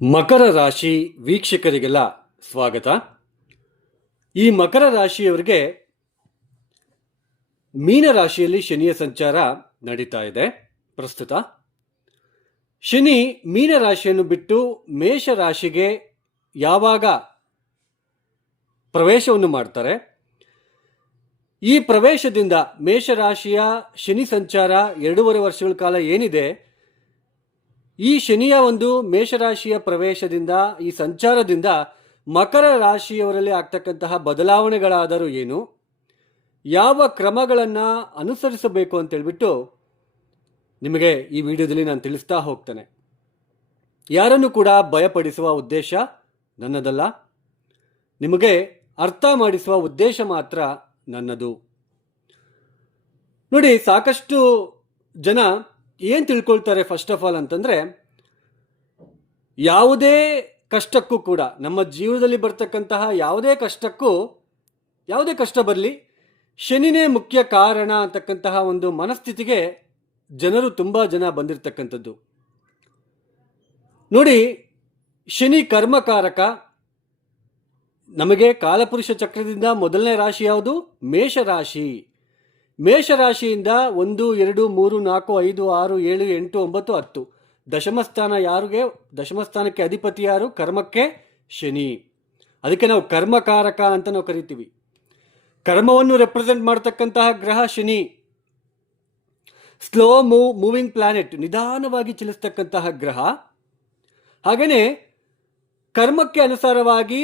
ಮಕರ ರಾಶಿ ವೀಕ್ಷಕರಿಗೆಲ್ಲ ಸ್ವಾಗತ. ಈ ಮಕರ ರಾಶಿಯವರಿಗೆ ಮೀನ ರಾಶಿಯಲ್ಲಿ ಶನಿಯ ಸಂಚಾರ ನಡೀತಾ ಇದೆ ಪ್ರಸ್ತುತ. ಶನಿ ಮೀನ ರಾಶಿಯನ್ನು ಬಿಟ್ಟು ಮೇಷ ರಾಶಿಗೆ ಯಾವಾಗ ಪ್ರವೇಶವನ್ನು ಮಾಡ್ತಾರೆ, ಈ ಪ್ರವೇಶದಿಂದ ಮೇಷರಾಶಿಯ ಶನಿ ಸಂಚಾರ 2.5 ವರ್ಷಗಳ ಕಾಲ ಏನಿದೆ, ಈ ಶನಿಯ ಒಂದು ಮೇಷರಾಶಿಯ ಪ್ರವೇಶದಿಂದ, ಈ ಸಂಚಾರದಿಂದ ಮಕರ ರಾಶಿಯವರಲ್ಲಿ ಆಗ್ತಕ್ಕಂತಹ ಬದಲಾವಣೆಗಳಾದರೂ ಏನು, ಯಾವ ಕ್ರಮಗಳನ್ನು ಅನುಸರಿಸಬೇಕು ಅಂತೇಳ್ಬಿಟ್ಟು ನಿಮಗೆ ಈ ವಿಡಿಯೋದಲ್ಲಿ ನಾನು ತಿಳಿಸ್ತಾ ಹೋಗ್ತೇನೆ. ಯಾರನ್ನು ಕೂಡ ಭಯಪಡಿಸುವ ಉದ್ದೇಶ ನನ್ನದಲ್ಲ, ನಿಮಗೆ ಅರ್ಥ ಮಾಡಿಸುವ ಉದ್ದೇಶ ಮಾತ್ರ ನನ್ನದು. ನೋಡಿ, ಸಾಕಷ್ಟು ಜನ ಏನು ತಿಳ್ಕೊಳ್ತಾರೆ ಫಸ್ಟ್ ಆಫ್ ಆಲ್ ಅಂತಂದರೆ, ಯಾವುದೇ ಕಷ್ಟಕ್ಕೂ ಕೂಡ, ನಮ್ಮ ಜೀವನದಲ್ಲಿ ಬರ್ತಕ್ಕಂತಹ ಯಾವುದೇ ಕಷ್ಟ ಬರಲಿ, ಶನಿನೇ ಮುಖ್ಯ ಕಾರಣ ಅಂತಕ್ಕಂತಹ ಒಂದು ಮನಸ್ಥಿತಿಗೆ ಜನರು ತುಂಬ ಜನ ಬಂದಿರತಕ್ಕಂಥದ್ದು. ನೋಡಿ, ಶನಿ ಕರ್ಮಕಾರಕ. ನಮಗೆ ಕಾಲಪುರುಷ ಚಕ್ರದಿಂದ ಮೊದಲನೇ ರಾಶಿ ಯಾವುದು? ಮೇಷರಾಶಿ. ಮೇಷರಾಶಿಯಿಂದ 1, 2, 3, 4, 5, 6, 7, 8, 9, 10 ದಶಮಸ್ಥಾನ. ಯಾರಿಗೆ ದಶಮಸ್ಥಾನಕ್ಕೆ ಅಧಿಪತಿ ಯಾರು? ಕರ್ಮಕ್ಕೆ ಶನಿ. ಅದಕ್ಕೆ ನಾವು ಕರ್ಮಕಾರಕ ಅಂತ ನಾವು ಕರಿತೀವಿ. ಕರ್ಮವನ್ನು ರೆಪ್ರೆಸೆಂಟ್ ಮಾಡ್ತಕ್ಕಂತಹ ಗ್ರಹ ಶನಿ. ಸ್ಲೋ ಮೂವಿಂಗ್ ಪ್ಲಾನೆಟ್, ನಿಧಾನವಾಗಿ ಚಲಿಸ್ತಕ್ಕಂತಹ ಗ್ರಹ. ಹಾಗೆಯೇ ಕರ್ಮಕ್ಕೆ ಅನುಸಾರವಾಗಿ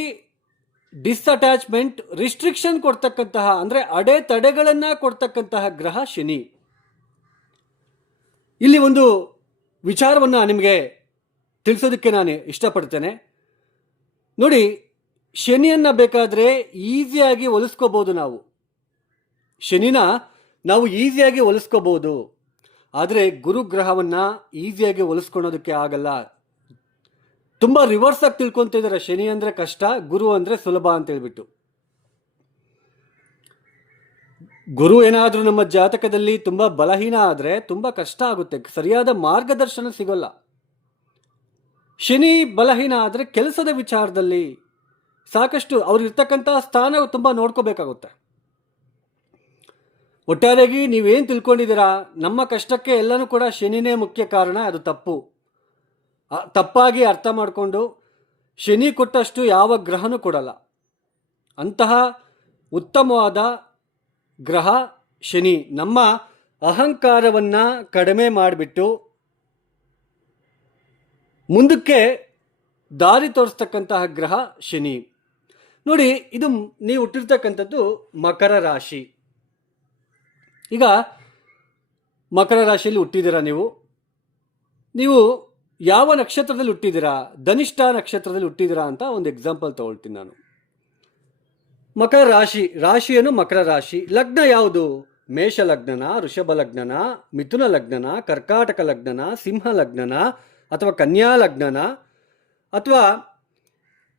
ಡಿಸ್ಅಟ್ಯಾಚ್ಮೆಂಟ್, ರಿಸ್ಟ್ರಿಕ್ಷನ್ ಕೊಡ್ತಕ್ಕಂತಹ, ಅಂದರೆ ಅಡೆತಡೆಗಳನ್ನು ಕೊಡ್ತಕ್ಕಂತಹ ಗ್ರಹ ಶನಿ. ಇಲ್ಲಿ ಒಂದು ವಿಚಾರವನ್ನು ನಿಮಗೆ ತಿಳಿಸೋದಕ್ಕೆ ನಾನು ಇಷ್ಟಪಡ್ತೇನೆ. ನೋಡಿ, ಶನಿಯನ್ನು ಬೇಕಾದರೆ ಈಸಿಯಾಗಿ ಹೊಲಿಸ್ಕೋಬೋದು. ಶನಿನ ನಾವು ಈಸಿಯಾಗಿ ಹೊಲಿಸ್ಕೋಬೋದು, ಆದರೆ ಗುರುಗ್ರಹವನ್ನು ಈಸಿಯಾಗಿ ಹೊಲಿಸ್ಕೊಳೋದಕ್ಕೆ ಆಗಲ್ಲ. ತುಂಬ ರಿವರ್ಸ್ ಆಗಿ ತಿಳ್ಕೊತ ಇದ್ದಾರೆ. ಶನಿ ಅಂದರೆ ಕಷ್ಟ, ಗುರು ಅಂದರೆ ಸುಲಭ ಅಂತ ಹೇಳ್ಬಿಟ್ಟು. ಗುರು ಏನಾದರೂ ನಮ್ಮ ಜಾತಕದಲ್ಲಿ ತುಂಬ ಬಲಹೀನ ಆದರೆ ತುಂಬ ಕಷ್ಟ ಆಗುತ್ತೆ, ಸರಿಯಾದ ಮಾರ್ಗದರ್ಶನ ಸಿಗೋಲ್ಲ. ಶನಿ ಬಲಹೀನ ಆದರೆ ಕೆಲಸದ ವಿಚಾರದಲ್ಲಿ ಸಾಕಷ್ಟು ಅವ್ರಿರ್ತಕ್ಕಂತಹ ಸ್ಥಾನ ತುಂಬ ನೋಡ್ಕೋಬೇಕಾಗುತ್ತೆ. ಒಟ್ಟಾರೆಯಾಗಿ ನೀವೇನು ತಿಳ್ಕೊಂಡಿದ್ದೀರಾ, ನಮ್ಮ ಕಷ್ಟಕ್ಕೆ ಎಲ್ಲನೂ ಕೂಡ ಶನಿನೇ ಮುಖ್ಯ ಕಾರಣ, ಅದು ತಪ್ಪು. ತಪ್ಪಾಗಿ ಅರ್ಥ ಮಾಡಿಕೊಂಡು ಶನಿ ಕೊಟ್ಟಷ್ಟು ಯಾವ ಗ್ರಹನೂ ಕೊಡಲ್ಲ. ಅಂತಹ ಉತ್ತಮವಾದ ಗ್ರಹ ಶನಿ. ನಮ್ಮ ಅಹಂಕಾರವನ್ನು ಕಡಿಮೆ ಮಾಡಿಬಿಟ್ಟು ಮುಂದಕ್ಕೆ ದಾರಿ ತೋರಿಸ್ತಕ್ಕಂತಹ ಗ್ರಹ ಶನಿ. ನೋಡಿ, ಇದು ನೀವು ಹುಟ್ಟಿರ್ತಕ್ಕಂಥದ್ದು ಮಕರ ರಾಶಿ. ಈಗ ಮಕರ ರಾಶಿಯಲ್ಲಿ ಹುಟ್ಟಿದ್ದೀರಾ ನೀವು ಯಾವ ನಕ್ಷತ್ರದಲ್ಲಿ ಹುಟ್ಟಿದ್ದೀರಾ? ಧನಿಷ್ಠ ನಕ್ಷತ್ರದಲ್ಲಿ ಹುಟ್ಟಿದ್ದೀರಾ ಅಂತ ಒಂದು ಎಕ್ಸಾಂಪಲ್ ತಗೊಳ್ತೀನಿ ನಾನು. ಮಕರ ರಾಶಿಯನ್ನು ಮಕರ ರಾಶಿ. ಲಗ್ನ ಯಾವುದು? ಮೇಷ ಲಗ್ನನ, ವೃಷಭ ಲಗ್ನನ, ಮಿಥುನ ಲಗ್ನನ, ಕರ್ಕಾಟಕ ಲಗ್ನನ, ಸಿಂಹ ಲಗ್ನನ, ಅಥವಾ ಕನ್ಯಾ ಲಗ್ನನ, ಅಥವಾ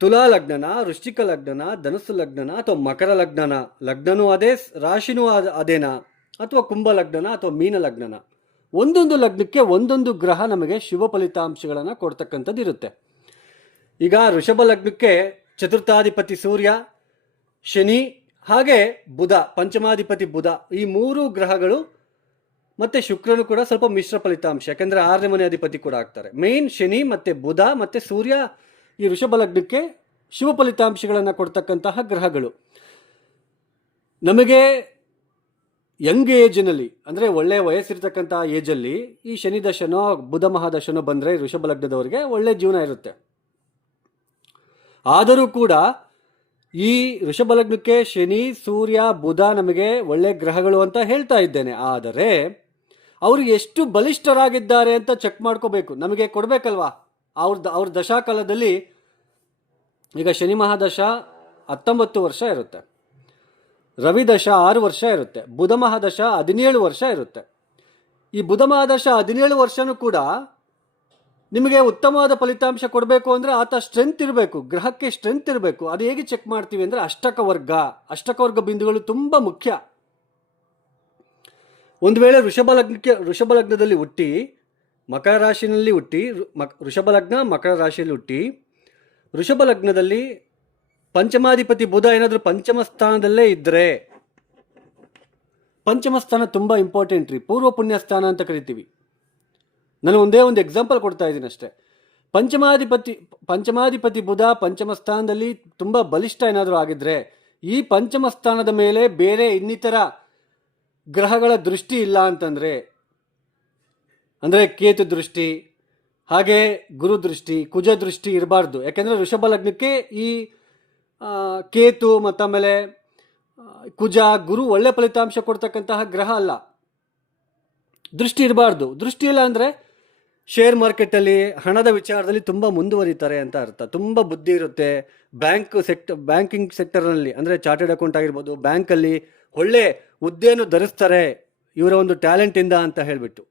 ತುಲಾ ಲಗ್ನನ, ವೃಶ್ಚಿಕ ಲಗ್ನನ, ಧನುಸ್ಸು ಲಗ್ನನ, ಅಥವಾ ಮಕರ ಲಗ್ನನ. ಲಗ್ನನೂ ಅದೇ, ರಾಶಿನೂ ಅದೇನಾ, ಅಥವಾ ಕುಂಭ ಲಗ್ನನ, ಅಥವಾ ಮೀನ ಲಗ್ನನ. ಒಂದೊಂದು ಲಗ್ನಕ್ಕೆ ಒಂದೊಂದು ಗ್ರಹ ನಮಗೆ ಶುಭ ಫಲಿತಾಂಶಗಳನ್ನು ಕೊಡ್ತಕ್ಕಂಥದ್ದು ಇರುತ್ತೆ. ಈಗ ವೃಷಭ ಲಗ್ನಕ್ಕೆ ಚತುರ್ಥಾಧಿಪತಿ ಸೂರ್ಯ, ಶನಿ, ಹಾಗೆ ಬುಧ, ಪಂಚಮಾಧಿಪತಿ ಬುಧ, ಈ 3 ಗ್ರಹಗಳು, ಮತ್ತು ಶುಕ್ರನು ಕೂಡ ಸ್ವಲ್ಪ ಮಿಶ್ರ ಫಲಿತಾಂಶ, ಯಾಕೆಂದರೆ 6ನೇ ಮನೆ ಅಧಿಪತಿ ಕೂಡ ಆಗ್ತಾರೆ. ಮೇನ್ ಶನಿ ಮತ್ತು ಬುಧ ಮತ್ತು ಸೂರ್ಯ ಈ ವೃಷಭ ಲಗ್ನಕ್ಕೆ ಶುಭ ಫಲಿತಾಂಶಗಳನ್ನು ಕೊಡ್ತಕ್ಕಂತಹ ಗ್ರಹಗಳು. ನಮಗೆ ಯಂಗ್ ಏಜ್ನಲ್ಲಿ, ಅಂದರೆ ಒಳ್ಳೆಯ ವಯಸ್ಸಿರ್ತಕ್ಕಂಥ ಏಜಲ್ಲಿ ಈ ಶನಿ ದಶನೋ ಬುಧ ಮಹಾದಶನೋ ಬಂದರೆ ವೃಷಭ ಲಗ್ನದವರಿಗೆ ಒಳ್ಳೆ ಜೀವನ ಇರುತ್ತೆ. ಆದರೂ ಕೂಡ ಈ ವೃಷಭ ಲಗ್ನಕ್ಕೆ ಶನಿ, ಸೂರ್ಯ, ಬುಧ ನಮಗೆ ಒಳ್ಳೆ ಗ್ರಹಗಳು ಅಂತ ಹೇಳ್ತಾ ಇದ್ದೇನೆ. ಆದರೆ ಅವರು ಎಷ್ಟು ಬಲಿಷ್ಠರಾಗಿದ್ದಾರೆ ಅಂತ ಚೆಕ್ ಮಾಡ್ಕೋಬೇಕು, ನಮಗೆ ಕೊಡಬೇಕಲ್ವಾ. ಅವ್ರ ದಶಾಕಾಲದಲ್ಲಿ ಈಗ ಶನಿ ಮಹಾದಶ 19 ವರ್ಷ ಇರುತ್ತೆ, ರವಿ ದಶ 6 ವರ್ಷ ಇರುತ್ತೆ, ಬುಧ ಮಹಾದಶ 17 ವರ್ಷ ಇರುತ್ತೆ. ಈ ಬುಧ ಮಹಾದಶ 17 ವರ್ಷನೂ ಕೂಡ ನಿಮಗೆ ಉತ್ತಮವಾದ ಫಲಿತಾಂಶ ಕೊಡಬೇಕು ಅಂದರೆ ಆತ ಸ್ಟ್ರೆಂತ್ ಇರಬೇಕು, ಗ್ರಹಕ್ಕೆ ಸ್ಟ್ರೆಂತ್ ಇರಬೇಕು. ಅದು ಹೇಗೆ ಚೆಕ್ ಮಾಡ್ತೀವಿ ಅಂದರೆ ಅಷ್ಟಕವರ್ಗ ಬಿಂದುಗಳು ತುಂಬ ಮುಖ್ಯ. ಒಂದು ವೇಳೆ ವೃಷಭ ಲಗ್ನದಲ್ಲಿ ಹುಟ್ಟಿ ಮಕರ ರಾಶಿನಲ್ಲಿ ಹುಟ್ಟಿ ವೃಷಭ ಲಗ್ನ ಮಕರ ರಾಶಿಯಲ್ಲಿ ಹುಟ್ಟಿ ವೃಷಭ ಲಗ್ನದಲ್ಲಿ ಪಂಚಮಾಧಿಪತಿ ಬುಧ ಏನಾದರೂ ಪಂಚಮ ಸ್ಥಾನದಲ್ಲೇ ಇದ್ದರೆ, ಪಂಚಮ ಸ್ಥಾನ ತುಂಬ ಇಂಪಾರ್ಟೆಂಟ್ ರೀ, ಪೂರ್ವ ಪುಣ್ಯ ಸ್ಥಾನ ಅಂತ ಕರಿತೀವಿ. ನಾನು ಒಂದೇ ಒಂದು ಎಕ್ಸಾಂಪಲ್ ಕೊಡ್ತಾ ಇದ್ದೀನಿ ಅಷ್ಟೇ. ಪಂಚಮಾಧಿಪತಿ ಬುಧ ಪಂಚಮ ಸ್ಥಾನದಲ್ಲಿ ತುಂಬ ಬಲಿಷ್ಠ ಏನಾದರೂ ಆಗಿದ್ರೆ, ಈ ಪಂಚಮ ಸ್ಥಾನದ ಮೇಲೆ ಬೇರೆ ಇನ್ನಿತರ ಗ್ರಹಗಳ ದೃಷ್ಟಿ ಇಲ್ಲ ಅಂತಂದರೆ, ಅಂದರೆ ಕೇತು ದೃಷ್ಟಿ, ಹಾಗೆ ಗುರು ದೃಷ್ಟಿ, ಕುಜ ದೃಷ್ಟಿ ಇರಬಾರ್ದು. ಯಾಕೆಂದರೆ ವೃಷಭ ಲಗ್ನಕ್ಕೆ ಈ ಕೇತು ಮತ್ತು ಆಮೇಲೆ ಕುಜ, ಗುರು ಒಳ್ಳೆ ಫಲಿತಾಂಶ ಕೊಡ್ತಕ್ಕಂತಹ ಗ್ರಹ ಅಲ್ಲ. ದೃಷ್ಟಿ ಇರಬಾರ್ದು. ದೃಷ್ಟಿ ಇಲ್ಲ ಅಂದರೆ ಶೇರ್ ಮಾರ್ಕೆಟಲ್ಲಿ ಹಣದ ವಿಚಾರದಲ್ಲಿ ತುಂಬ ಮುಂದುವರಿತಾರೆ ಅಂತ ಅರ್ಥ. ತುಂಬ ಬುದ್ಧಿ ಇರುತ್ತೆ. ಬ್ಯಾಂಕಿಂಗ್ ಸೆಕ್ಟರ್ನಲ್ಲಿ ಅಂದರೆ ಚಾರ್ಟೆಡ್ ಅಕೌಂಟ್ ಆಗಿರ್ಬೋದು, ಬ್ಯಾಂಕಲ್ಲಿ ಒಳ್ಳೆ ಹುದ್ದೆಯನ್ನು ಧರಿಸ್ತಾರೆ ಇವರ ಒಂದು ಟ್ಯಾಲೆಂಟಿಂದ ಅಂತ ಹೇಳಿಬಿಟ್ಟು.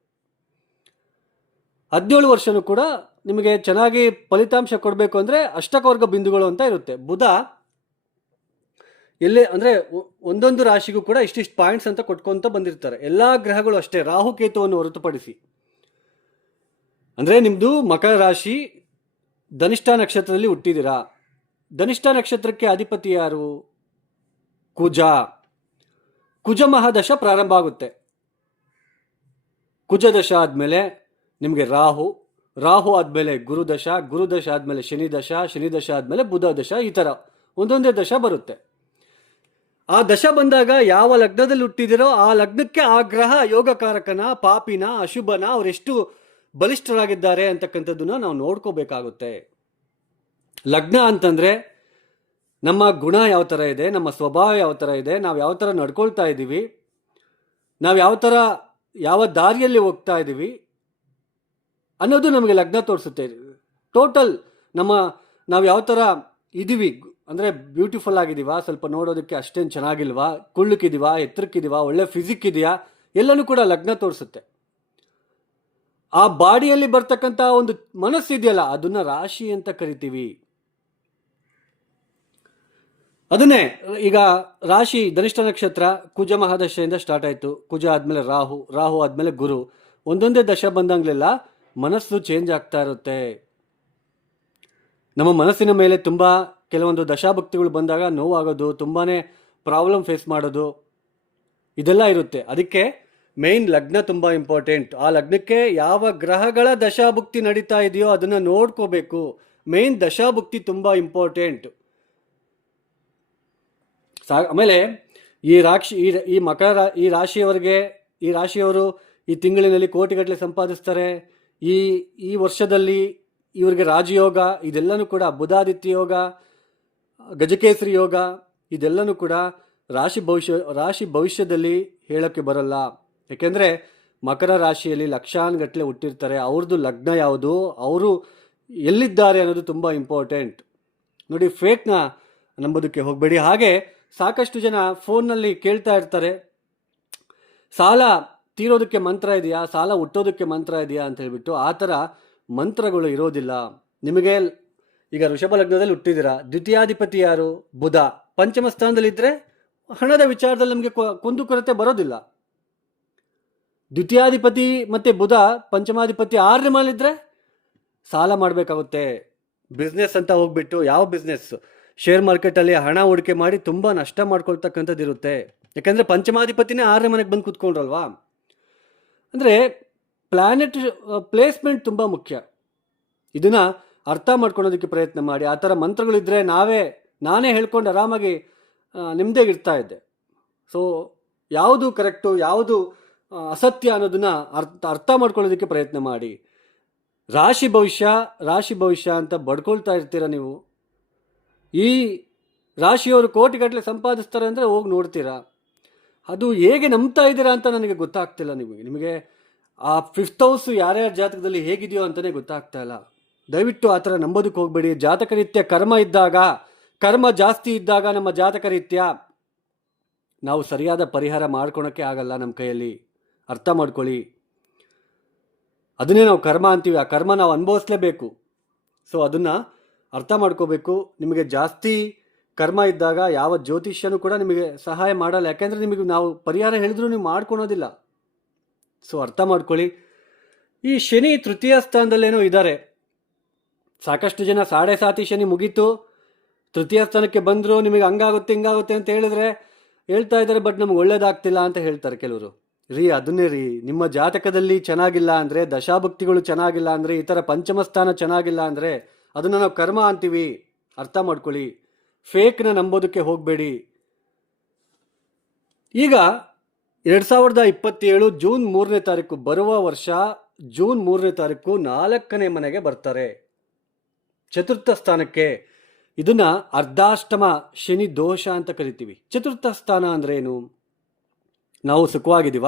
17 ವರ್ಷನೂ ಕೂಡ ನಿಮಗೆ ಚೆನ್ನಾಗಿ ಫಲಿತಾಂಶ ಕೊಡಬೇಕು ಅಂದರೆ ಅಷ್ಟಕವರ್ಗ ಬಿಂದುಗಳು ಅಂತ ಇರುತ್ತೆ. ಬುಧ ಎಲ್ಲೇ ಅಂದರೆ ಒಂದೊಂದು ರಾಶಿಗೂ ಕೂಡ ಇಷ್ಟಿಷ್ಟು ಪಾಯಿಂಟ್ಸ್ ಅಂತ ಕೊಟ್ಕೊತ ಬಂದಿರ್ತಾರೆ. ಎಲ್ಲ ಗ್ರಹಗಳು ಅಷ್ಟೇ, ರಾಹು ಕೇತುವನ್ನು ಹೊರತುಪಡಿಸಿ. ಅಂದರೆ ನಿಮ್ಮದು ಮಕರ ರಾಶಿ ಧನಿಷ್ಠ ನಕ್ಷತ್ರದಲ್ಲಿ ಹುಟ್ಟಿದ್ದೀರಾ. ಧನಿಷ್ಠ ನಕ್ಷತ್ರಕ್ಕೆ ಅಧಿಪತಿ ಯಾರು? ಕುಜ. ಕುಜ ಮಹಾದಶ ಪ್ರಾರಂಭ ಆಗುತ್ತೆ. ಕುಜ ದಶ ಆದಮೇಲೆ ನಿಮಗೆ ರಾಹು ಆದಮೇಲೆ ಗುರುದಶ ಆದಮೇಲೆ ಶನಿ ದಶ ಆದಮೇಲೆ ಬುಧ ದಶ, ಈ ಥರ ಒಂದೊಂದೇ ದಶ ಬರುತ್ತೆ. ಆ ದಶ ಬಂದಾಗ ಯಾವ ಲಗ್ನದಲ್ಲಿ ಹುಟ್ಟಿದಿರೋ ಆ ಲಗ್ನಕ್ಕೆ ಆ ಗ್ರಹ ಯೋಗಕಾರಕನ, ಪಾಪಿನ, ಅಶುಭನ, ಅವರೆಷ್ಟು ಬಲಿಷ್ಠರಾಗಿದ್ದಾರೆ ಅಂತಕ್ಕಂಥದ್ದನ್ನ ನಾವು ನೋಡ್ಕೋಬೇಕಾಗುತ್ತೆ. ಲಗ್ನ ಅಂತಂದರೆ ನಮ್ಮ ಗುಣ ಯಾವ ಥರ ಇದೆ, ನಮ್ಮ ಸ್ವಭಾವ ಯಾವ ಥರ ಇದೆ, ನಾವು ಯಾವ ಥರ ನಡ್ಕೊಳ್ತಾ ಇದ್ದೀವಿ, ನಾವು ಯಾವ ದಾರಿಯಲ್ಲಿ ಹೋಗ್ತಾ ಇದ್ದೀವಿ ಅನ್ನೋದು ನಮಗೆ ಲಗ್ನ ತೋರಿಸುತ್ತೆ. ಟೋಟಲ್ ನಾವು ಯಾವ ಥರ ಇದ್ದೀವಿ ಅಂದರೆ ಬ್ಯೂಟಿಫುಲ್ ಆಗಿದ್ದೀವಾ, ಸ್ವಲ್ಪ ನೋಡೋದಕ್ಕೆ ಅಷ್ಟೇನು ಚೆನ್ನಾಗಿಲ್ವಾ, ಕುಳ್ಳಕ್ಕಿದ್ದೀವಾ, ಎತ್ತರಕ್ಕಿದ್ದೀವಾ, ಒಳ್ಳೆ ಫಿಸಿಕ್ ಇದೆಯಾ, ಎಲ್ಲನೂ ಕೂಡ ಲಗ್ನ ತೋರಿಸುತ್ತೆ. ಆ ಬಾಡಿಯಲ್ಲಿ ಬರ್ತಕ್ಕಂಥ ಒಂದು ಮನಸ್ಸಿದೆಯಲ್ಲ, ಅದನ್ನ ರಾಶಿ ಅಂತ ಕರಿತೀವಿ. ಅದನ್ನೇ ಈಗ ರಾಶಿ ಧನಿಷ್ಠ ನಕ್ಷತ್ರ ಕುಜ ಮಹಾದಶೆಯಿಂದ ಸ್ಟಾರ್ಟ್ ಆಯಿತು. ಕುಜ ಆದಮೇಲೆ ರಾಹು ಆದಮೇಲೆ ಗುರು. ಒಂದೊಂದೇ ದಶ ಬಂದಂಗಲೆಲ್ಲ ಮನಸ್ಸು ಚೇಂಜ್ ಆಗ್ತಾ ಇರುತ್ತೆ. ನಮ್ಮ ಮನಸ್ಸಿನ ಮೇಲೆ ತುಂಬ ಕೆಲವೊಂದು ದಶಾಭಕ್ತಿಗಳು ಬಂದಾಗ ನೋವಾಗೋದು, ತುಂಬಾ ಪ್ರಾಬ್ಲಮ್ ಫೇಸ್ ಮಾಡೋದು, ಇದೆಲ್ಲ ಇರುತ್ತೆ. ಅದಕ್ಕೆ ಮೇಯ್ನ್ ಲಗ್ನ ತುಂಬ ಇಂಪಾರ್ಟೆಂಟ್. ಆ ಲಗ್ನಕ್ಕೆ ಯಾವ ಗ್ರಹಗಳ ದಶಾಭುಕ್ತಿ ನಡೀತಾ ಇದೆಯೋ ಅದನ್ನು ನೋಡ್ಕೋಬೇಕು. ಮೇಯ್ನ್ ದಶಾಭುಕ್ತಿ ತುಂಬ ಇಂಪಾರ್ಟೆಂಟ್. ಆಮೇಲೆ ಈ ರಾಶಿಯವರು ಈ ತಿಂಗಳಿನಲ್ಲಿ ಕೋಟಿಗಟ್ಟಲೆ ಸಂಪಾದಿಸ್ತಾರೆ. ಈ ವರ್ಷದಲ್ಲಿ ಇವರಿಗೆ ರಾಜಯೋಗ, ಇದೆಲ್ಲನೂ ಕೂಡ ಬುಧಾದಿತ್ಯ ಯೋಗ, ಗಜಕೇಸರಿ ಯೋಗ, ಇದೆಲ್ಲನೂ ಕೂಡ ರಾಶಿ ಭವಿಷ್ಯದಲ್ಲಿ ಹೇಳೋಕ್ಕೆ ಬರಲ್ಲ. ಯಾಕೆಂದರೆ ಮಕರ ರಾಶಿಯಲ್ಲಿ ಲಕ್ಷಾನುಗಟ್ಟಲೆ ಹುಟ್ಟಿರ್ತಾರೆ. ಅವ್ರದ್ದು ಲಗ್ನ ಯಾವುದು, ಅವರು ಎಲ್ಲಿದ್ದಾರೆ ಅನ್ನೋದು ತುಂಬ ಇಂಪಾರ್ಟೆಂಟ್. ನೋಡಿ, ಫೇಕ್ನ ನಂಬೋದಕ್ಕೆ ಹೋಗಬೇಡಿ. ಹಾಗೆ ಸಾಕಷ್ಟು ಜನ ಫೋನ್ನಲ್ಲಿ ಕೇಳ್ತಾ ಇರ್ತಾರೆ, ಸಾಲ ತೀರೋದಕ್ಕೆ ಮಂತ್ರ ಇದೆಯಾ, ಸಾಲ ಹುಟ್ಟೋದಕ್ಕೆ ಮಂತ್ರ ಇದೆಯಾ ಅಂತ ಹೇಳ್ಬಿಟ್ಟು. ಆ ಥರ ಮಂತ್ರಗಳು ಇರೋದಿಲ್ಲ. ನಿಮಗೆ ಈಗ ವೃಷಭ ಲಗ್ನದಲ್ಲಿ ಹುಟ್ಟಿದ್ದೀರಾ, ದ್ವಿತೀಯಾಧಿಪತಿ ಯಾರು? ಬುಧ. ಪಂಚಮ ಸ್ಥಾನದಲ್ಲಿದ್ದರೆ ಹಣದ ವಿಚಾರದಲ್ಲಿ ನಮಗೆ ಕುಂದುಕೊರತೆ ಬರೋದಿಲ್ಲ. ದ್ವಿತೀಯಾಧಿಪತಿ ಮತ್ತು ಬುಧ ಪಂಚಮಾಧಿಪತಿ 6ನೇ ಮನೆಯಲ್ಲಿದ್ದರೆ ಸಾಲ ಮಾಡಬೇಕಾಗುತ್ತೆ. ಬಿಸ್ನೆಸ್ ಅಂತ ಹೋಗ್ಬಿಟ್ಟು, ಯಾವ ಬಿಸ್ನೆಸ್, ಶೇರ್ ಮಾರ್ಕೆಟಲ್ಲಿ ಹಣ ಹೂಡಿಕೆ ಮಾಡಿ ತುಂಬ ನಷ್ಟ ಮಾಡ್ಕೊಳ್ತಕ್ಕಂಥದ್ದು ಇರುತ್ತೆ. ಯಾಕೆಂದರೆ ಪಂಚಮಾಧಿಪತಿನೇ 6ನೇ ಮನೆಗೆ ಬಂದು ಕೂತ್ಕೊಂಡ್ರಲ್ವಾ. ಅಂದರೆ ಪ್ಲೇಸ್ಮೆಂಟ್ ತುಂಬ ಮುಖ್ಯ. ಇದನ್ನು ಅರ್ಥ ಮಾಡ್ಕೊಳೋದಕ್ಕೆ ಪ್ರಯತ್ನ ಮಾಡಿ. ಆ ಥರ ಮಂತ್ರಗಳಿದ್ದರೆ ನಾನೇ ಹೇಳ್ಕೊಂಡು ಆರಾಮಾಗಿ ನಿಮ್ಮದೇ ಇರ್ತಾ ಇದ್ದೆ. ಸೊ ಯಾವುದು ಕರೆಕ್ಟು, ಯಾವುದು ಅಸತ್ಯ ಅನ್ನೋದನ್ನು ಅರ್ಥ ಮಾಡ್ಕೊಳ್ಳೋದಕ್ಕೆ ಪ್ರಯತ್ನ ಮಾಡಿ. ರಾಶಿ ಭವಿಷ್ಯ ಅಂತ ಬಡ್ಕೊಳ್ತಾ ಇರ್ತೀರ ನೀವು. ಈ ರಾಶಿಯವರು ಕೋಟಿಗಟ್ಟಲೆ ಸಂಪಾದಿಸ್ತಾರೆ ಅಂದರೆ ಹೋಗಿ ನೋಡ್ತೀರಾ. ಅದು ಹೇಗೆ ನಂಬ್ತಾ ಇದ್ದೀರಾ ಅಂತ ನನಗೆ ಗೊತ್ತಾಗ್ತಿಲ್ಲ. ನಿಮಗೆ ಆ 5th ಹೌಸ್ ಯಾರ್ಯಾರ ಜಾತಕದಲ್ಲಿ ಹೇಗಿದೆಯೋ ಅಂತಲೇ ಗೊತ್ತಾಗ್ತಾ ಇಲ್ಲ. ದಯವಿಟ್ಟು ಆ ಥರ ನಂಬೋದಕ್ಕೆ ಹೋಗಬೇಡಿ. ಜಾತಕರೀತ್ಯ ಕರ್ಮ ಜಾಸ್ತಿ ಇದ್ದಾಗ ನಮ್ಮ ಜಾತಕರೀತ್ಯ ನಾವು ಸರಿಯಾದ ಪರಿಹಾರ ಮಾಡ್ಕೊಳಕ್ಕೆ ಆಗಲ್ಲ ನಮ್ಮ ಕೈಯಲ್ಲಿ. ಅರ್ಥ ಮಾಡ್ಕೊಳ್ಳಿ. ಅದನ್ನೇ ನಾವು ಕರ್ಮ ಅಂತೀವಿ. ಆ ಕರ್ಮ ನಾವು ಅನುಭವಿಸ್ಲೇಬೇಕು. ಸೊ ಅದನ್ನು ಅರ್ಥ ಮಾಡ್ಕೋಬೇಕು. ನಿಮಗೆ ಜಾಸ್ತಿ ಕರ್ಮ ಇದ್ದಾಗ ಯಾವ ಜ್ಯೋತಿಷ್ಯನೂ ಕೂಡ ನಿಮಗೆ ಸಹಾಯ ಮಾಡಲ್ಲ. ಯಾಕೆಂದರೆ ನಿಮಗೆ ನಾವು ಪರಿಹಾರ ಹೇಳಿದ್ರೂ ನೀವು ಮಾಡ್ಕೊಳೋದಿಲ್ಲ. ಸೊ ಅರ್ಥ ಮಾಡ್ಕೊಳ್ಳಿ. ಈ ಶನಿ ತೃತೀಯ ಸ್ಥಾನದಲ್ಲೇನೋ ಇದ್ದಾರೆ. ಸಾಕಷ್ಟು ಜನ ಸಾಡೆ ಸಾತಿ ಶನಿ ಮುಗೀತು, ತೃತೀಯ ಸ್ಥಾನಕ್ಕೆ ಬಂದರು, ನಿಮಗೆ ಹಂಗಾಗುತ್ತೆ ಹಿಂಗಾಗುತ್ತೆ ಅಂತ ಹೇಳ್ತಾ ಇದ್ದಾರೆ, ಬಟ್ ನಮ್ಗೆ ಒಳ್ಳೇದಾಗ್ತಿಲ್ಲ ಅಂತ ಹೇಳ್ತಾರೆ ಕೆಲವರು. ಅದನ್ನೇ ನಿಮ್ಮ ಜಾತಕದಲ್ಲಿ ಚೆನ್ನಾಗಿಲ್ಲ ಅಂದರೆ, ದಶಾಭುಕ್ತಿಗಳು ಚೆನ್ನಾಗಿಲ್ಲ ಅಂದರೆ, ಈ ಥರ ಪಂಚಮ ಸ್ಥಾನ ಚೆನ್ನಾಗಿಲ್ಲ ಅಂದರೆ ಅದನ್ನು ನಾವು ಕರ್ಮ ಅಂತೀವಿ. ಅರ್ಥ ಮಾಡ್ಕೊಳ್ಳಿ, ಫೇಕ್ನ ನಂಬೋದಕ್ಕೆ ಹೋಗಬೇಡಿ. ಈಗ 2027 ಜೂನ್ 3ನೇ ತಾರೀಕು, ಬರುವ ವರ್ಷ ಜೂನ್ 3ನೇ ತಾರೀಕು 4ನೇ ಮನೆಗೆ ಬರ್ತಾರೆ, ಚತುರ್ಥ ಸ್ಥಾನಕ್ಕೆ. ಇದನ್ನ ಅರ್ಧಾಷ್ಟಮ ಶನಿ ದೋಷ ಅಂತ ಕರಿತೀವಿ. ಚತುರ್ಥ ಸ್ಥಾನ ಅಂದ್ರೆ ಏನು? ನಾವು ಸುಖವಾಗಿದ್ದೀವ?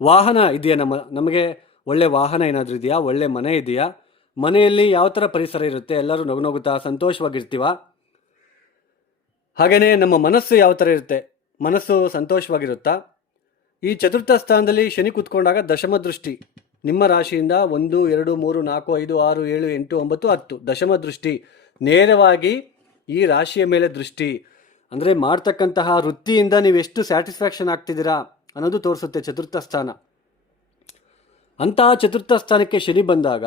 ವಾಹನ ಇದೆಯಾ? ನಮಗೆ ಒಳ್ಳೆ ವಾಹನ ಏನಾದರೂ ಇದೆಯಾ? ಒಳ್ಳೆ ಮನೆ ಇದೆಯಾ? ಮನೆಯಲ್ಲಿ ಯಾವ ಥರ ಪರಿಸರ ಇರುತ್ತೆ? ಎಲ್ಲರೂ ನಗುನಗುತ್ತಾ ಸಂತೋಷವಾಗಿರ್ತೀವ? ಹಾಗೆಯೇ ನಮ್ಮ ಮನಸ್ಸು ಯಾವ ಥರ ಇರುತ್ತೆ? ಮನಸ್ಸು ಸಂತೋಷವಾಗಿರುತ್ತಾ? ಈ ಚತುರ್ಥ ಸ್ಥಾನದಲ್ಲಿ ಶನಿ ಕೂತ್ಕೊಂಡಾಗ ದಶಮ ದೃಷ್ಟಿ ನಿಮ್ಮ ರಾಶಿಯಿಂದ 1, 2, 3, 4, 5, 6, 7, 8, 9, 10 ದಶಮ ದೃಷ್ಟಿ ನೇರವಾಗಿ ಈ ರಾಶಿಯ ಮೇಲೆ ದೃಷ್ಟಿ. ಅಂದರೆ ಮಾಡ್ತಕ್ಕಂತಹ ವೃತ್ತಿಯಿಂದ ನೀವು ಎಷ್ಟು ಸ್ಯಾಟಿಸ್ಫ್ಯಾಕ್ಷನ್ ಆಗ್ತಿದ್ದೀರಾ ಅನ್ನೋದು ತೋರಿಸುತ್ತೆ ಚತುರ್ಥ ಸ್ಥಾನ. ಅಂತಹ ಚತುರ್ಥ ಸ್ಥಾನಕ್ಕೆ ಶನಿ ಬಂದಾಗ,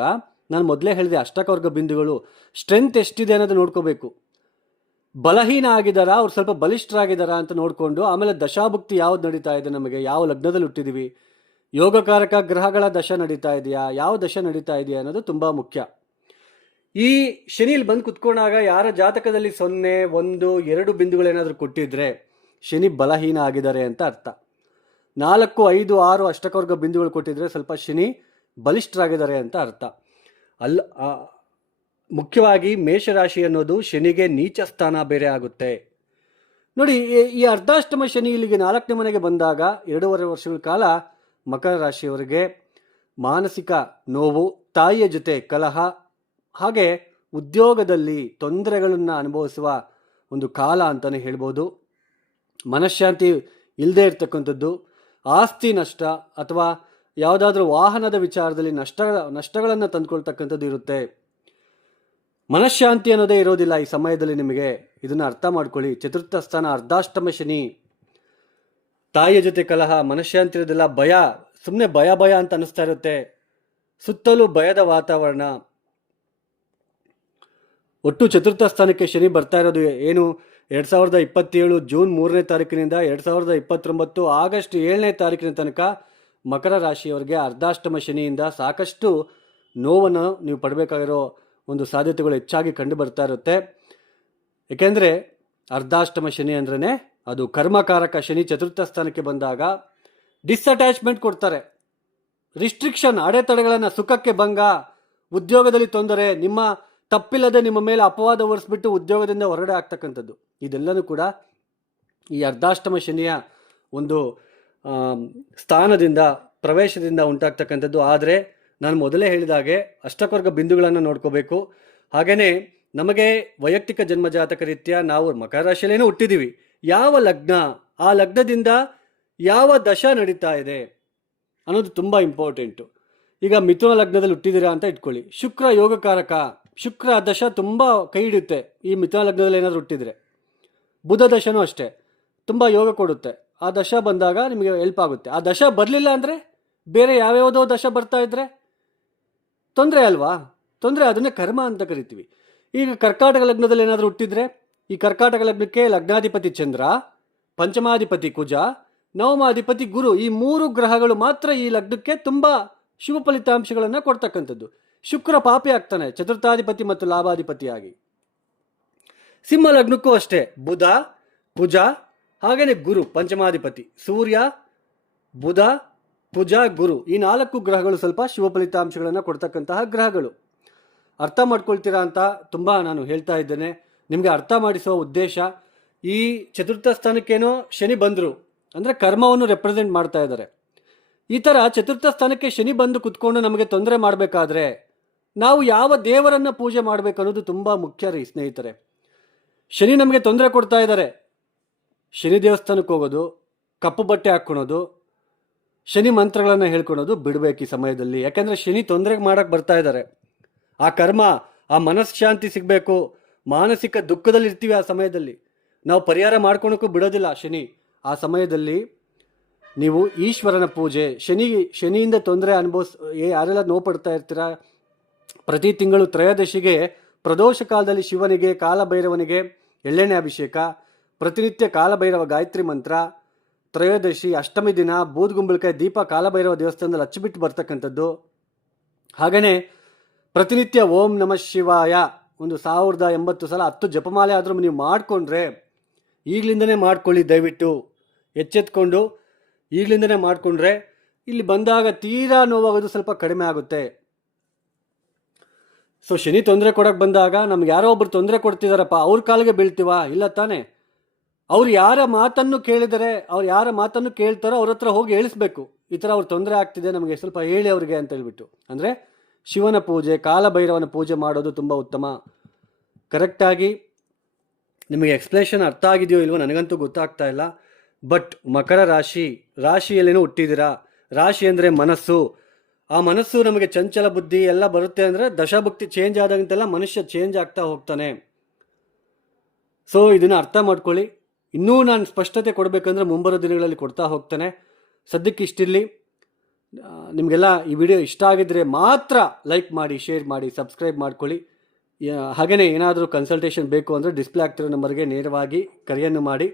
ನಾನು ಮೊದಲೇ ಹೇಳಿದೆ, ಅಷ್ಟಕವರ್ಗ ಬಿಂದುಗಳು ಸ್ಟ್ರೆಂತ್ ಎಷ್ಟಿದೆ ಅನ್ನೋದು ನೋಡ್ಕೋಬೇಕು. ಬಲಹೀನ ಆಗಿದ್ದಾರಾ, ಅವ್ರು ಸ್ವಲ್ಪ ಬಲಿಷ್ಠರಾಗಿದ್ದಾರಾ ಅಂತ ನೋಡಿಕೊಂಡು, ಆಮೇಲೆ ದಶಾಭುಕ್ತಿ ಯಾವ್ದು ನಡೀತಾ ಇದೆ, ನಮಗೆ ಯಾವ ಲಗ್ನದಲ್ಲಿ ಹುಟ್ಟಿದೀವಿ, ಯೋಗಕಾರಕ ಗ್ರಹಗಳ ದಶ ನಡೀತಾ ಇದೆಯಾ, ಯಾವ ದಶ ನಡೀತಾ ಇದೆಯಾ ಅನ್ನೋದು ತುಂಬ ಮುಖ್ಯ. ಈ ಶನಿಲಿ ಬಂದು ಕುತ್ಕೊಂಡಾಗ ಯಾರ ಜಾತಕದಲ್ಲಿ 0, 1, 2 ಬಿಂದುಗಳೇನಾದರೂ ಕೊಟ್ಟಿದ್ರೆ ಶನಿ ಬಲಹೀನ ಆಗಿದ್ದಾರೆ ಅಂತ ಅರ್ಥ. 4, 5, 6 ಅಷ್ಟಕವರ್ಗ ಬಿಂದುಗಳು ಕೊಟ್ಟಿದ್ರೆ ಸ್ವಲ್ಪ ಶನಿ ಬಲಿಷ್ಠರಾಗಿದ್ದಾರೆ ಅಂತ ಅರ್ಥ. ಮುಖ್ಯವಾಗಿ ಮೇಷರಾಶಿ ಅನ್ನೋದು ಶನಿಗೆ ನೀಚ ಸ್ಥಾನ ಬೇರೆ ಆಗುತ್ತೆ. ನೋಡಿ, ಈ ಅರ್ಧಾಷ್ಟಮ ಶನಿ ಇಲ್ಲಿಗೆ 4ನೇ ಮನೆಗೆ ಬಂದಾಗ 2.5 ವರ್ಷಗಳ ಕಾಲ ಮಕರ ರಾಶಿಯವರಿಗೆ ಮಾನಸಿಕ ನೋವು, ತಾಯಿಯ ಜೊತೆ ಕಲಹ, ಹಾಗೆ ಉದ್ಯೋಗದಲ್ಲಿ ತೊಂದರೆಗಳನ್ನು ಅನುಭವಿಸುವ ಒಂದು ಕಾಲ ಅಂತಲೇ ಹೇಳ್ಬೋದು. ಮನಃಶಾಂತಿ ಇಲ್ಲದೆ ಇರ್ತಕ್ಕಂಥದ್ದು, ಆಸ್ತಿ ನಷ್ಟ ಅಥವಾ ಯಾವುದಾದ್ರೂ ವಾಹನದ ವಿಚಾರದಲ್ಲಿ ನಷ್ಟಗಳನ್ನು ತಂದುಕೊಳ್ತಕ್ಕಂಥದ್ದು ಇರುತ್ತೆ. ಮನಃಶಾಂತಿ ಅನ್ನೋದೇ ಇರೋದಿಲ್ಲ ಈ ಸಮಯದಲ್ಲಿ ನಿಮಗೆ. ಇದನ್ನು ಅರ್ಥ ಮಾಡ್ಕೊಳ್ಳಿ. ಚತುರ್ಥ ಸ್ಥಾನ ಅರ್ಧಾಷ್ಟಮ ಶನಿ, ತಾಯಿಯ ಜೊತೆ ಕಲಹ, ಮನಃಶಾಂತಿ ಇರೋದಿಲ್ಲ, ಭಯ, ಸುಮ್ಮನೆ ಭಯ ಅಂತ ಅನಿಸ್ತಾ ಇರುತ್ತೆ, ಸುತ್ತಲೂ ಭಯದ ವಾತಾವರಣ. ಒಟ್ಟು ಚತುರ್ಥ ಸ್ಥಾನಕ್ಕೆ ಶನಿ ಬರ್ತಾ ಇರೋದು ಏನು? 2027 ಜೂನ್ 3ನೇ ತಾರೀಕಿನಿಂದ 2029 ಆಗಸ್ಟ್ 7ನೇ ತಾರೀಕಿನ ತನಕ ಮಕರ ರಾಶಿಯವರಿಗೆ ಅರ್ಧಾಷ್ಟಮ ಶನಿಯಿಂದ ಸಾಕಷ್ಟು ನೋವನ್ನು ನೀವು ಪಡಬೇಕಾಗಿರೋ ಒಂದು ಸಾಧ್ಯತೆಗಳು ಹೆಚ್ಚಾಗಿ ಕಂಡು ಬರ್ತಾ ಇರುತ್ತೆ. ಏಕೆಂದರೆ ಅರ್ಧಾಷ್ಟಮ ಶನಿ ಅಂದ್ರೇ ಅದು ಕರ್ಮಕಾರಕ ಶನಿ. ಚತುರ್ಥ ಸ್ಥಾನಕ್ಕೆ ಬಂದಾಗ ಡಿಸ್ಅಟ್ಯಾಚ್ಮೆಂಟ್ ಕೊಡ್ತಾರೆ, ರಿಸ್ಟ್ರಿಕ್ಷನ್, ಅಡೆತಡೆಗಳನ್ನು, ಸುಖಕ್ಕೆ ಭಂಗ, ಉದ್ಯೋಗದಲ್ಲಿ ತೊಂದರೆ, ನಿಮ್ಮ ತಪ್ಪಿಲ್ಲದೆ ನಿಮ್ಮ ಮೇಲೆ ಅಪವಾದ ಹೊರಿಸ್ಬಿಟ್ಟು ಉದ್ಯೋಗದಿಂದ ಹೊರಗಡೆ ಆಗ್ತಕ್ಕಂಥದ್ದು, ಇದೆಲ್ಲನೂ ಕೂಡ ಈ ಅರ್ಧಾಷ್ಟಮ ಶನಿಯ ಒಂದು ಸ್ಥಾನದಿಂದ, ಪ್ರವೇಶದಿಂದ ಉಂಟಾಗ್ತಕ್ಕಂಥದ್ದು. ಆದರೆ ನಾನು ಮೊದಲೇ ಹೇಳಿದಾಗೆ ಅಷ್ಟಕವರ್ಗ ಬಿಂದುಗಳನ್ನು ನೋಡ್ಕೋಬೇಕು. ಹಾಗೆಯೇ ನಮಗೆ ವೈಯಕ್ತಿಕ ಜನ್ಮಜಾತಕ ರೀತ್ಯ ನಾವು ಮಕರ ರಾಶಿಯಲ್ಲೇನೋ ಹುಟ್ಟಿದ್ದೀವಿ, ಯಾವ ಲಗ್ನ, ಆ ಲಗ್ನದಿಂದ ಯಾವ ದಶ ನಡೀತಾ ಇದೆ ಅನ್ನೋದು ತುಂಬ ಇಂಪಾರ್ಟೆಂಟು. ಈಗ ಮಿಥುನ ಲಗ್ನದಲ್ಲಿ ಹುಟ್ಟಿದ್ದೀರಾ ಅಂತ ಇಟ್ಕೊಳ್ಳಿ, ಶುಕ್ರ ಯೋಗಕಾರಕ, ಶುಕ್ರ ದಶ ತುಂಬ ಕೈ ಹಿಡಿಯುತ್ತೆ ಈ ಮಿಥುನ ಲಗ್ನದಲ್ಲಿ ಏನಾದರೂ ಹುಟ್ಟಿದರೆ. ಬುಧ ದಶನೂ ಅಷ್ಟೇ, ತುಂಬ ಯೋಗ ಕೊಡುತ್ತೆ. ಆ ದಶ ಬಂದಾಗ ನಿಮಗೆ ಹೆಲ್ಪ್ ಆಗುತ್ತೆ. ಆ ದಶ ಬರಲಿಲ್ಲ ಅಂದರೆ ಬೇರೆ ಯಾವ್ಯಾವುದೋ ದಶ ಬರ್ತಾ ಇದ್ದರೆ ತೊಂದರೆ ಅಲ್ವಾ? ತೊಂದರೆ, ಅದನ್ನೇ ಕರ್ಮ ಅಂತ ಕರಿತೀವಿ. ಈಗ ಕರ್ಕಾಟಕ ಲಗ್ನದಲ್ಲಿ ಏನಾದರೂ ಹುಟ್ಟಿದರೆ, ಈ ಕರ್ಕಾಟಕ ಲಗ್ನಕ್ಕೆ ಲಗ್ನಾಧಿಪತಿ ಚಂದ್ರ, ಪಂಚಮಾಧಿಪತಿ ಕುಜ, ನವಮಾಧಿಪತಿ ಗುರು, ಈ 3 ಗ್ರಹಗಳು ಮಾತ್ರ ಈ ಲಗ್ನಕ್ಕೆ ತುಂಬ ಶುಭ ಫಲಿತಾಂಶಗಳನ್ನು ಕೊಡ್ತಕ್ಕಂಥದ್ದು. ಶುಕ್ರ ಪಾಪಿ ಆಗ್ತಾನೆ ಚತುರ್ಥಾಧಿಪತಿ ಮತ್ತು ಲಾಭಾಧಿಪತಿಯಾಗಿ. ಸಿಂಹ ಲಗ್ನಕ್ಕೂ ಅಷ್ಟೇ, ಬುಧ, ಕುಜ, ಹಾಗೆಯೇ ಗುರು ಪಂಚಮಾಧಿಪತಿ, ಸೂರ್ಯ, ಬುಧ, ಕುಜ, ಗುರು, ಈ 4 ಗ್ರಹಗಳು ಸ್ವಲ್ಪ ಶುಭ ಫಲಿತಾಂಶಗಳನ್ನು ಕೊಡ್ತಕ್ಕಂತಹ ಗ್ರಹಗಳು. ಅರ್ಥ ಮಾಡ್ಕೊಳ್ತೀರಾ ಅಂತ ತುಂಬ ನಾನು ಹೇಳ್ತಾ ಇದ್ದೇನೆ. ನಿಮಗೆ ಅರ್ಥ ಮಾಡಿಸುವ ಉದ್ದೇಶ, ಈ ಚತುರ್ಥ ಸ್ಥಾನಕ್ಕೇನೋ ಶನಿ ಬಂದರು ಅಂದರೆ ಕರ್ಮವನ್ನು ರೆಪ್ರೆಸೆಂಟ್ ಮಾಡ್ತಾ ಇದ್ದಾರೆ. ಈ ಥರ ಚತುರ್ಥ ಸ್ಥಾನಕ್ಕೆ ಶನಿ ಬಂದು ಕುತ್ಕೊಂಡು ನಮಗೆ ತೊಂದರೆ ಮಾಡಬೇಕಾದ್ರೆ ನಾವು ಯಾವ ದೇವರನ್ನು ಪೂಜೆ ಮಾಡಬೇಕು ಅನ್ನೋದು ತುಂಬ ಮುಖ್ಯ ರೀ ಸ್ನೇಹಿತರೆ. ಶನಿ ನಮಗೆ ತೊಂದರೆ ಕೊಡ್ತಾ ಇದ್ದಾರೆ, ಶನಿ ದೇವಸ್ಥಾನಕ್ಕೆ ಹೋಗೋದು, ಕಪ್ಪು ಬಟ್ಟೆ ಹಾಕ್ಕೊಳೋದು, ಶನಿ ಮಂತ್ರಗಳನ್ನು ಹೇಳ್ಕೊಳೋದು ಬಿಡಬೇಕು ಈ ಸಮಯದಲ್ಲಿ. ಯಾಕೆಂದರೆ ಶನಿ ತೊಂದರೆ ಮಾಡೋಕ್ಕೆ ಬರ್ತಾ ಇದ್ದಾರೆ. ಆ ಕರ್ಮ, ಆ ಮನಃಶಾಂತಿ ಸಿಗಬೇಕು, ಮಾನಸಿಕ ದುಃಖದಲ್ಲಿ ಇರ್ತೀವಿ ಆ ಸಮಯದಲ್ಲಿ. ನಾವು ಪರಿಹಾರ ಮಾಡ್ಕೊಳಕ್ಕೂ ಬಿಡೋದಿಲ್ಲ ಶನಿ. ಆ ಸಮಯದಲ್ಲಿ ನೀವು ಈಶ್ವರನ ಪೂಜೆ, ಶನಿಯಿಂದ ತೊಂದರೆ ಯಾರೆಲ್ಲ ನೋವು ಪಡ್ತಾ ಇರ್ತೀರಾ, ಪ್ರತಿ ತಿಂಗಳು ತ್ರಯೋದಶಿಗೆ ಪ್ರದೋಷ ಕಾಲದಲ್ಲಿ ಶಿವನಿಗೆ ಕಾಲಭೈರವನಿಗೆ ಎಳ್ಳೆಣ್ಣೆ ಅಭಿಷೇಕ, ಪ್ರತಿನಿತ್ಯ ಕಾಲಭೈರವ ಗಾಯತ್ರಿ ಮಂತ್ರ, ತ್ರಯೋದಶಿ ಅಷ್ಟಮಿ ದಿನ ಬೂದ್ಗುಂಬಳಕಾಯಿ ದೀಪ ಕಾಲಭೈರವ ದೇವಸ್ಥಾನದಲ್ಲಿ ಹಚ್ಚಿಬಿಟ್ಟು ಬರ್ತಕ್ಕಂಥದ್ದು. ಹಾಗೆಯೇ ಪ್ರತಿನಿತ್ಯ ಓಂ ನಮಃ ಶಿವಾಯ 1080 ಸಲ 10 ಜಪಮಾಲೆ ಆದರೂ ನೀವು ಮಾಡಿಕೊಂಡ್ರೆ, ಈಗಲಿಂದನೇ ಮಾಡ್ಕೊಳ್ಳಿ ದಯವಿಟ್ಟು, ಎಚ್ಚೆತ್ಕೊಂಡು ಈಗಲಿಂದನೇ ಮಾಡಿಕೊಂಡ್ರೆ ಇಲ್ಲಿ ಬಂದಾಗ ತೀರಾ ನೋವಾಗೋದು ಸ್ವಲ್ಪ ಕಡಿಮೆ ಆಗುತ್ತೆ. ಸೊ ಶನಿ ತೊಂದರೆ ಕೊಡೋಕೆ ಬಂದಾಗ ನಮ್ಗೆ ಯಾರೋ ಒಬ್ರು ತೊಂದರೆ ಕೊಡ್ತಿದಾರಪ್ಪ, ಅವ್ರ ಕಾಲಿಗೆ ಬೀಳ್ತೀವ? ಇಲ್ಲ ತಾನೇ. ಅವ್ರು ಯಾರ ಮಾತನ್ನು ಕೇಳಿದರೆ, ಅವ್ರು ಯಾರ ಮಾತನ್ನು ಕೇಳ್ತಾರೋ ಅವ್ರ ಹತ್ರ ಹೋಗಿ ಹೇಳಿಸ್ಬೇಕು, ಈ ಥರ ಅವ್ರು ತೊಂದರೆ ಆಗ್ತಿದೆ ನಮಗೆ ಸ್ವಲ್ಪ ಹೇಳಿ ಅವ್ರಿಗೆ ಅಂತ ಹೇಳ್ಬಿಟ್ಟು. ಅಂದರೆ ಶಿವನ ಪೂಜೆ, ಕಾಲಭೈರವನ ಪೂಜೆ ಮಾಡೋದು ತುಂಬ ಉತ್ತಮ. ಕರೆಕ್ಟಾಗಿ ನಿಮಗೆ ಎಕ್ಸ್ಪ್ಲೇಷನ್ ಅರ್ಥ ಆಗಿದೆಯೋ ಇಲ್ವೋ ನನಗಂತೂ ಗೊತ್ತಾಗ್ತಾ ಇಲ್ಲ. ಬಟ್ ಮಕರ ರಾಶಿಯಲ್ಲೇನೋ ಹುಟ್ಟಿದ್ದೀರಾ. ರಾಶಿ ಅಂದರೆ ಮನಸ್ಸು. ಆ ಮನಸ್ಸು ನಮಗೆ ಚಂಚಲ ಬುದ್ಧಿ ಎಲ್ಲ ಬರುತ್ತೆ ಅಂದರೆ ದಶಾಭುಕ್ತಿ ಚೇಂಜ್ ಆದಂತೆಲ್ಲ ಮನುಷ್ಯ ಚೇಂಜ್ ಆಗ್ತಾ ಹೋಗ್ತಾನೆ. ಸೊ ಇದನ್ನು ಅರ್ಥ ಮಾಡ್ಕೊಳ್ಳಿ. ಇನ್ನೂ ನಾನು ಸ್ಪಷ್ಟತೆ ಕೊಡಬೇಕಂದ್ರೆ ಮುಂಬರೋ ದಿನಗಳಲ್ಲಿ ಕೊಡ್ತಾ ಹೋಗ್ತಾನೆ. ಸದ್ಯಕ್ಕೆ ಇಷ್ಟಿರಲಿ. ನಿಮಗೆಲ್ಲ ಈ ವಿಡಿಯೋ ಇಷ್ಟ ಆಗಿದ್ದರೆ ಮಾತ್ರ ಲೈಕ್ ಮಾಡಿ, ಶೇರ್ ಮಾಡಿ, ಸಬ್ಸ್ಕ್ರೈಬ್ ಮಾಡ್ಕೊಳ್ಳಿ. ಹಾಗೆಯೇ ಏನಾದರೂ ಕನ್ಸಲ್ಟೇಷನ್ ಬೇಕು ಅಂದರೆ ಡಿಸ್ಪ್ಲೇ ಆಗ್ತಿರೋ ನಂಬರ್ಗೆ ನೇರವಾಗಿ ಕರೆಯನ್ನು ಮಾಡಿ.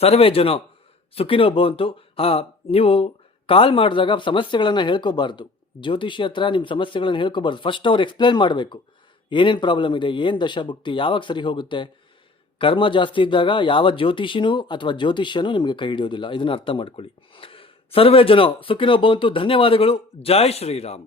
ಸರ್ವೇ ಜನ ಸುಖಿನೋ ಭವಂತು. ನೀವು ಕಾಲ್ ಮಾಡಿದಾಗ ಸಮಸ್ಯೆಗಳನ್ನು ಹೇಳ್ಕೋಬಾರ್ದು. ಜ್ಯೋತಿಷಿ ಹತ್ರ ನಿಮ್ಮ ಸಮಸ್ಯೆಗಳನ್ನು ಹೇಳ್ಕೋಬಾರ್ದು. ಫಸ್ಟ್ ಅವ್ರು ಎಕ್ಸ್ಪ್ಲೇನ್ ಮಾಡಬೇಕು, ಏನೇನು ಪ್ರಾಬ್ಲಮ್ ಇದೆ, ಏನು ದಶಾಭುಕ್ತಿ, ಯಾವಾಗ ಸರಿ ಹೋಗುತ್ತೆ. ಕರ್ಮ ಜಾಸ್ತಿ ಇದ್ದಾಗ ಯಾವ ಜ್ಯೋತಿಷಿನೂ ಅಥವಾ ಜ್ಯೋತಿಷ್ಯನೂ ನಿಮಗೆ ಕೈ ಹಿಡಿಯೋದಿಲ್ಲ. ಇದನ್ನು ಅರ್ಥ ಮಾಡ್ಕೊಳ್ಳಿ. ಸರ್ವೇ ಜನ ಸುಖಿನೋ ಭವಂತು. ಧನ್ಯವಾದಗಳು. ಜೈ ಶ್ರೀರಾಮ್.